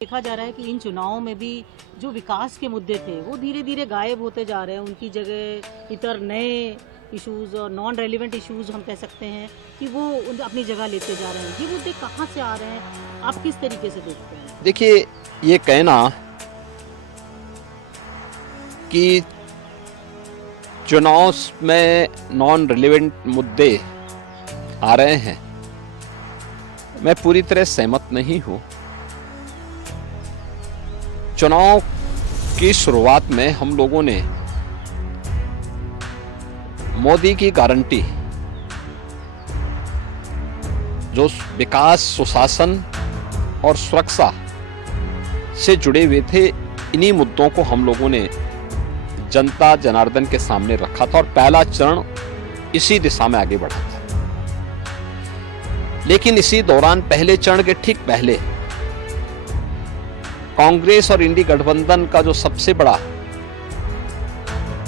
देखा जा रहा है कि इन चुनावों में भी जो विकास के मुद्दे थे वो धीरे धीरे गायब होते जा रहे हैं। उनकी जगह इतर नए इश्यूज और नॉन रेलिवेंट इश्यूज हम कह सकते हैं कि वो अपनी जगह लेते जा रहे हैं। ये मुद्दे कहाँ से आ रहे हैं, आप किस तरीके से देखते हैं? देखिए, ये कहना कि चुनाव में नॉन रिलेवेंट मुद्दे आ रहे हैं, मैं पूरी तरह सहमत नहीं हूं। चुनाव की शुरुआत में हम लोगों ने मोदी की गारंटी, जो विकास, सुशासन और सुरक्षा से जुड़े हुए थे, इन्हीं मुद्दों को हम लोगों ने जनता जनार्दन के सामने रखा था और पहला चरण इसी दिशा में आगे बढ़ा था। लेकिन इसी दौरान पहले चरण के ठीक पहले कांग्रेस और इंडी गठबंधन का जो सबसे बड़ा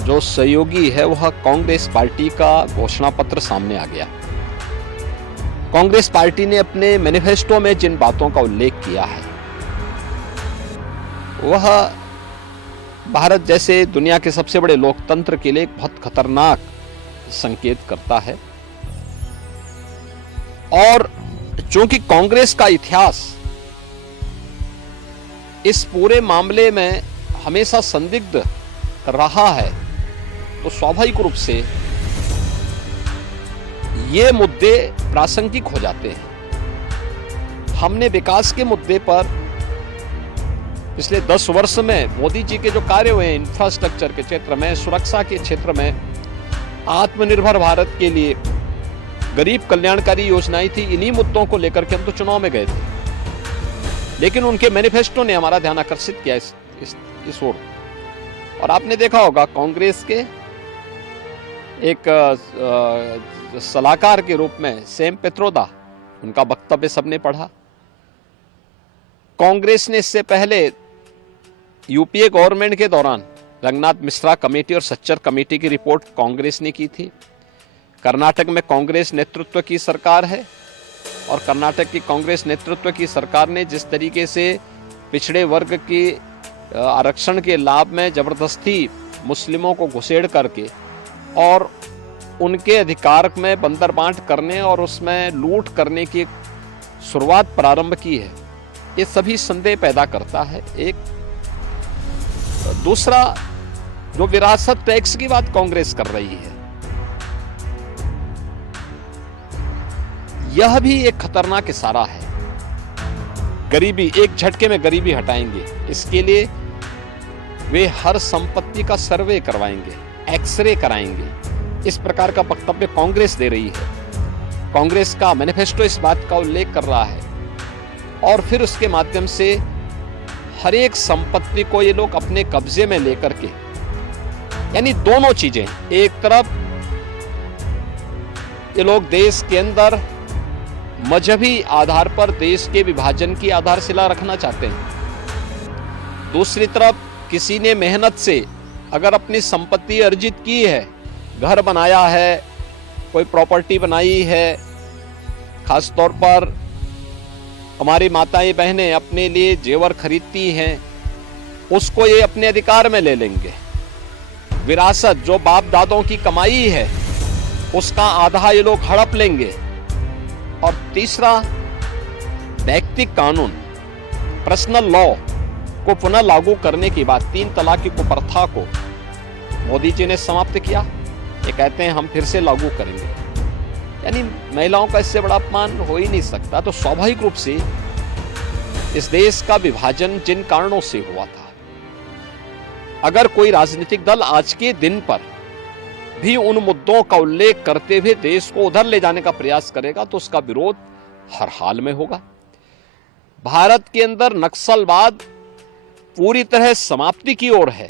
जो सहयोगी है वह कांग्रेस पार्टी का घोषणा पत्र सामने आ गया। कांग्रेस पार्टी ने अपने मैनिफेस्टो में जिन बातों का उल्लेख किया है वह भारत जैसे दुनिया के सबसे बड़े लोकतंत्र के लिए एक बहुत खतरनाक संकेत करता है। और चूंकि कांग्रेस का इतिहास इस पूरे मामले में हमेशा संदिग्ध रहा है, तो स्वाभाविक रूप से ये मुद्दे प्रासंगिक हो जाते हैं। हमने विकास के मुद्दे पर पिछले 10 वर्ष में मोदी जी के जो कार्य हुए, इंफ्रास्ट्रक्चर के क्षेत्र में, सुरक्षा के क्षेत्र में, आत्मनिर्भर भारत के लिए गरीब कल्याणकारी योजनाएं थी, इन्हीं मुद्दों को लेकर के हम तो चुनाव में गए थे। लेकिन उनके मैनिफेस्टो ने हमारा ध्यान आकर्षित किया इस ओर। और आपने देखा होगा कांग्रेस के एक सलाहकार के रूप में सैम पित्रोदा, उनका वक्तव्य सबने पढ़ा। कांग्रेस ने इससे पहले यूपीए गवर्नमेंट के दौरान रंगनाथ मिश्रा कमेटी और सच्चर कमेटी की रिपोर्ट कांग्रेस ने की थी। कर्नाटक में कांग्रेस नेतृत्व की सरकार है और कर्नाटक की कांग्रेस नेतृत्व की सरकार ने जिस तरीके से पिछड़े वर्ग के आरक्षण के लाभ में जबरदस्ती मुस्लिमों को घुसेड़ करके और उनके अधिकार में बंदरबांट करने और उसमें लूट करने की शुरुआत प्रारंभ की है, ये सभी संदेह पैदा करता है। एक दूसरा, जो विरासत टैक्स की बात कांग्रेस कर रही है, यह भी एक खतरनाक इशारा है। गरीबी, एक झटके में गरीबी हटाएंगे, इसके लिए वे हर संपत्ति का सर्वे करवाएंगे, एक्सरे कराएंगे, इस प्रकार का वक्तव्य कांग्रेस दे रही है। कांग्रेस का मैनिफेस्टो इस बात का उल्लेख कर रहा है और फिर उसके माध्यम से हर एक संपत्ति को ये लोग अपने कब्जे में लेकर के, यानी दोनों चीजें, एक तरफ ये लोग देश के अंदर मजहबी आधार पर देश के विभाजन की आधारशिला रखना चाहते हैं, दूसरी तरफ किसी ने मेहनत से अगर अपनी संपत्ति अर्जित की है, घर बनाया है, कोई प्रॉपर्टी बनाई है, खास तौर पर हमारी माताएं बहनें अपने लिए जेवर खरीदती हैं, उसको ये अपने अधिकार में ले लेंगे। विरासत, जो बाप दादों की कमाई है, उसका आधा ये लोग हड़प लेंगे। और तीसरा, व्यक्तिगत कानून, पर्सनल लॉ को पुनः लागू करने की बात, 3 तलाक की कुप्रथा को मोदी जी ने समाप्त किया। ये कहते हैं हम फिर से लागू करेंगे, यानी महिलाओं का इससे बड़ा अपमान हो ही नहीं सकता। तो स्वाभाविक रूप से इस देश का विभाजन जिन कारणों से हुआ था, अगर कोई राजनीतिक दल आज के दिन पर भी उन मुद्दों का उल्लेख करते हुए देश को उधर ले जाने का प्रयास करेगा तो उसका विरोध हर हाल में होगा। भारत के अंदर नक्सलवाद पूरी तरह समाप्ति की ओर है।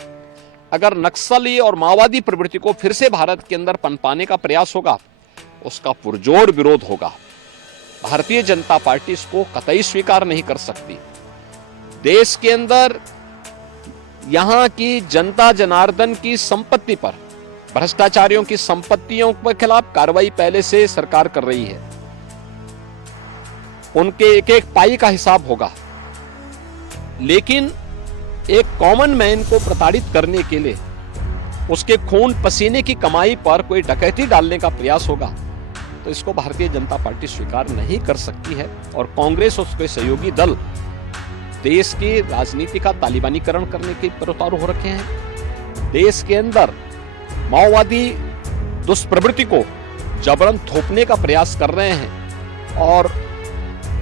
अगर नक्सली और माओवादी प्रवृत्ति को फिर से भारत के अंदर पनपाने का प्रयास होगा, उसका पुरजोर विरोध होगा। भारतीय जनता पार्टी इसको कतई स्वीकार नहीं कर सकती। देश के अंदर यहां की जनता जनार्दन की संपत्ति पर, भ्रष्टाचारियों की संपत्तियों के खिलाफ कार्रवाई पहले से सरकार कर रही है। उनके एक एक पाई का हिसाब होगा। लेकिन एक कॉमन मैन को प्रताड़ित करने के लिए उसके खून पसीने की कमाई पर कोई डकैती डालने का प्रयास होगा तो इसको भारतीय जनता पार्टी स्वीकार नहीं कर सकती है। और कांग्रेस और उसके सहयोगी दल देश की राजनीति का तालिबानीकरण करने के पर उतारू हो रखे हैं। देश के अंदर माओवादी दुष्प्रवृत्ति को जबरन थोपने का प्रयास कर रहे हैं और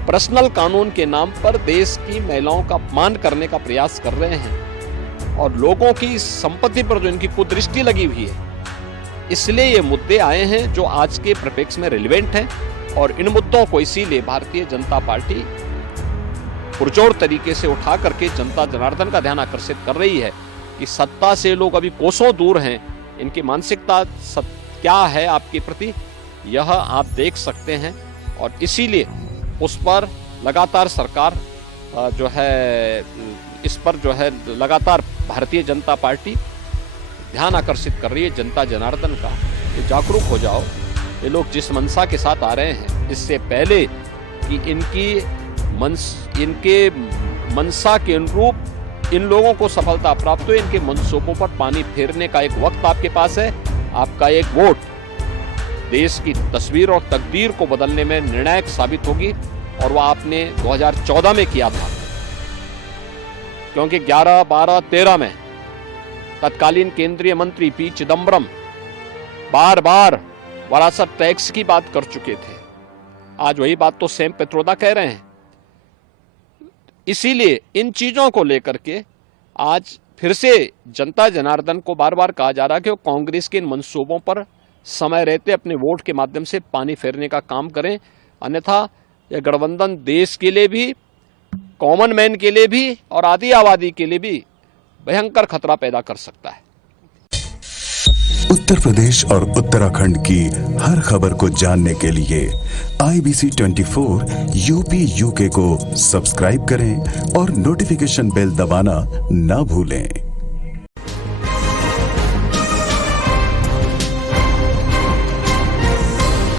पर्सनल कानून के नाम पर देश की महिलाओं का अपमान करने का प्रयास कर रहे हैं और लोगों की संपत्ति पर जो इनकी कुदृष्टि लगी हुई है, इसलिए ये मुद्दे आए हैं जो आज के परिप्रेक्ष्य में रिलेवेंट हैं। और इन मुद्दों को इसीलिए भारतीय जनता पार्टी पुरजोर तरीके से उठा करके जनता जनार्दन का ध्यान आकर्षित कर रही है कि सत्ता से लोग अभी कोसों दूर हैं, इनकी मानसिकता क्या है आपके प्रति यह आप देख सकते हैं। और इसीलिए उस पर लगातार सरकार जो है इस पर जो है लगातार भारतीय जनता पार्टी ध्यान आकर्षित कर रही है जनता जनार्दन का कि जागरूक हो जाओ। ये लोग जिस मनसा के साथ आ रहे हैं, इससे पहले कि इनके मनसा के अनुरूप इन लोगों को सफलता प्राप्त हो, इनके मनसूबों पर पानी फेरने का एक वक्त आपके पास है। आपका एक वोट देश की तस्वीर और तकदीर को बदलने में निर्णायक साबित होगी और वह आपने 2014 में किया था, क्योंकि 11, 12, 13 में तत्कालीन केंद्रीय मंत्री पी चिदम्बरम बार बार वरासत टैक्स की बात कर चुके थे। आज वही बात तो सैम पित्रोदा कह रहे हैं। इसीलिए इन चीजों को लेकर के आज फिर से जनता जनार्दन को बार बार कहा जा रहा है कि वो कांग्रेस के इन मंसूबों पर समय रहते अपने वोट के माध्यम से पानी फेरने का काम करें, अन्यथा यह गठबंधन देश के लिए भी, कॉमन मैन के लिए भी और आदि आबादी के लिए भी भयंकर खतरा पैदा कर सकता है। उत्तर प्रदेश और उत्तराखंड की हर खबर को जानने के लिए IBC 24 यूपी UK को सब्सक्राइब करें और नोटिफिकेशन बेल दबाना ना भूलें।